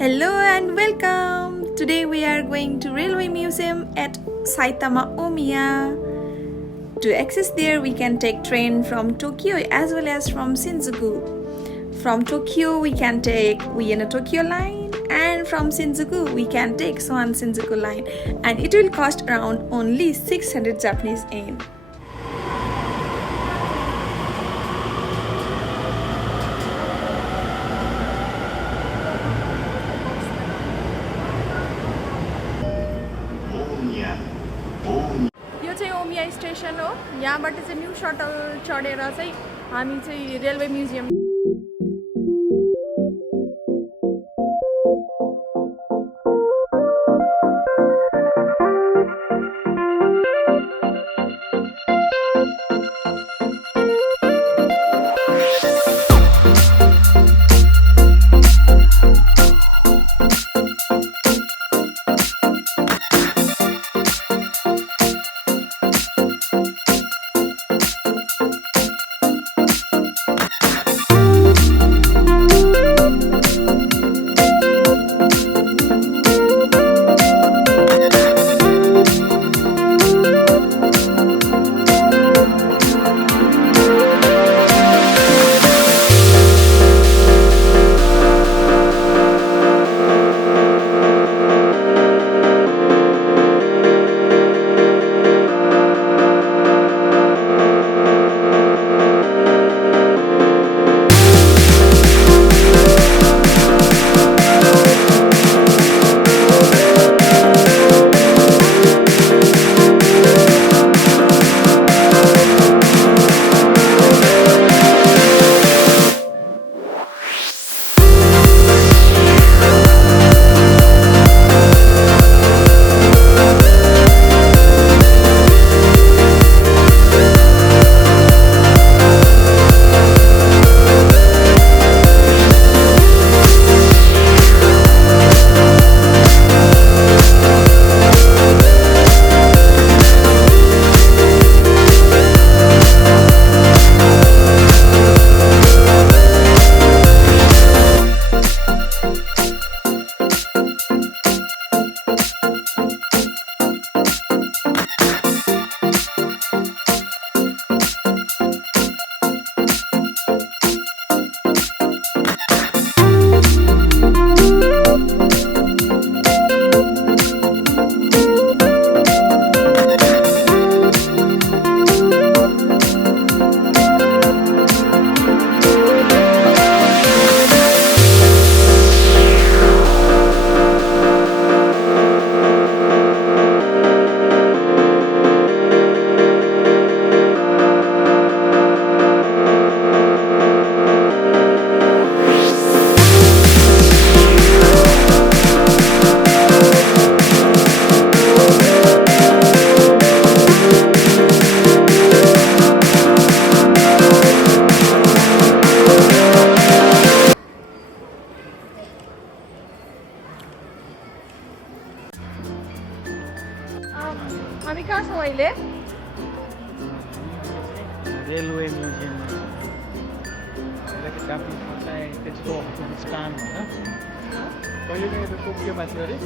Hello and welcome! Today we are going to Railway Museum at Saitama, Omiya. To access there, we can take train from Tokyo as well as from Shinjuku. From Tokyo, we can take Ueno Tokyo line, and from Shinjuku, we can take Swan Shinjuku line, and it will cost around only 600 Japanese yen. यो चाहिँ ओमिया स्टेसन हो। यहाँबाट चाहिँ new subtle चढेर चाहिँ हामी चाहिँ railway museum हामी कहाँ छौँ अहिले? रेलवे म्युजियम जापानिज चाहिँ त्यसको स्थान होइन कहिले कहिले त टोकियोमा थियो अरे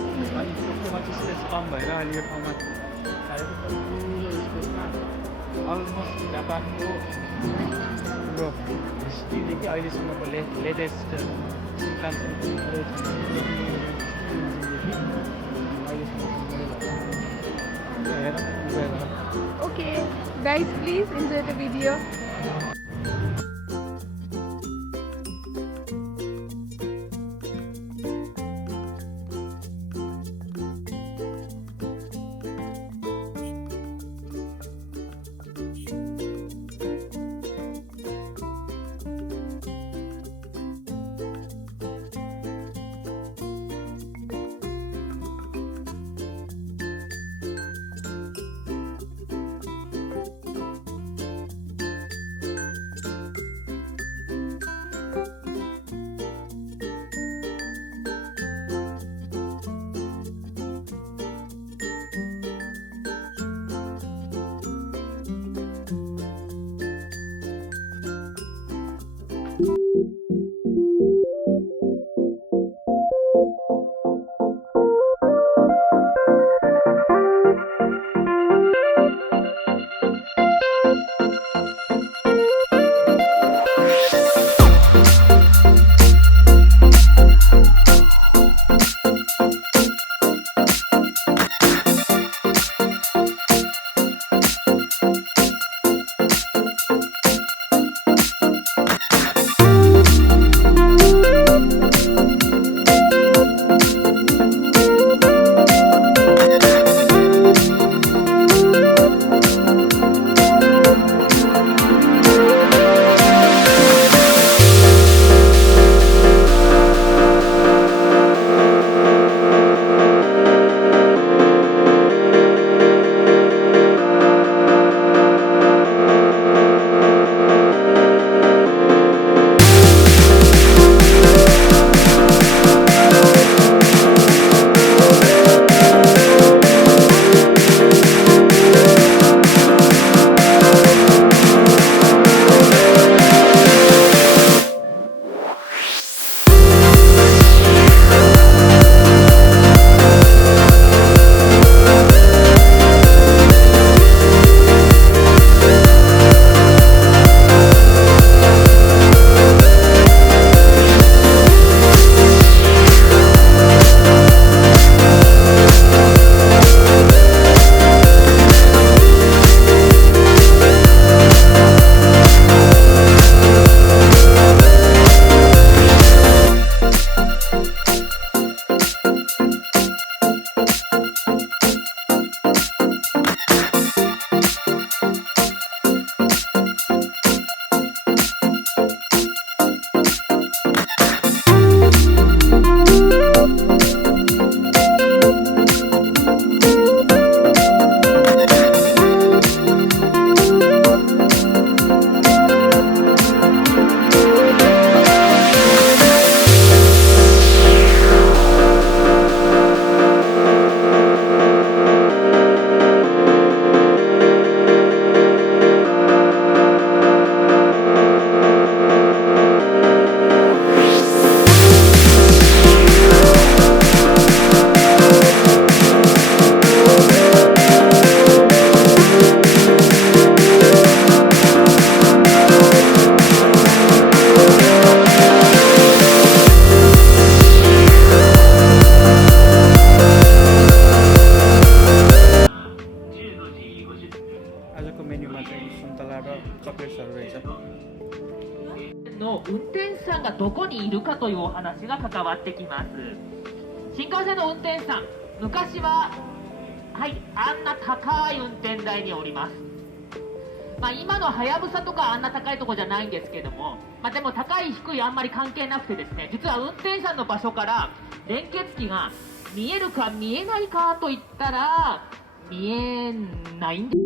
अनि टोकियोमा चाहिँ स्पेस कम भएर अहिले यो ठाउँमा अलमोस्ट जापानको पुरो हिस्ट्रीदेखि अहिलेसम्मको latest Okay, guys, please enjoy the video. にいるかというお話が関わってきます。新幹線の運転手さん、昔ははいあんな高い運転台におります。今のはやぶさとかあんな高いとこじゃないんですけども、でも高い低いあんまり関係なくてですね、実は運転手さんの場所から連結機が見えるか見えないかといったら見えないんです。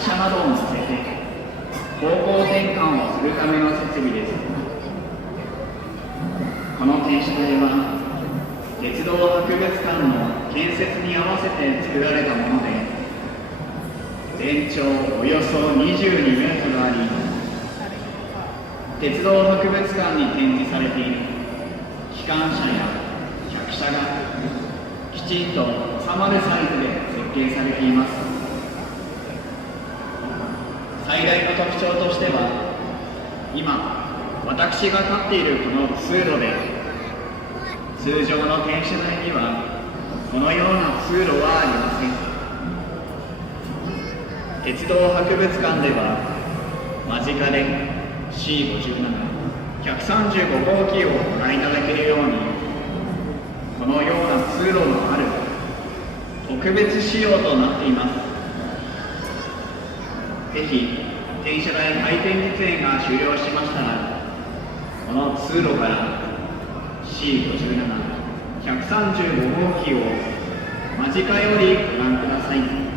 客車などを乗せて方向転換をするための設備です。この転車台は鉄道博物館の建設に合わせて作られたもので、全長およそ22メートルあり、鉄道博物館に展示されている機関車や客車がきちんと収まるサイズで設計されています。最大の特徴としては、今私が立っているこの通路で、通常の転車台にはこのような通路はありません。鉄道博物館では間近で C57、135号機をご覧いただけるように、このような通路のある特別仕様となっています。ぜひ転車台回転実演が終了しましたら、この通路から C57、135号機を間近よりご覧ください。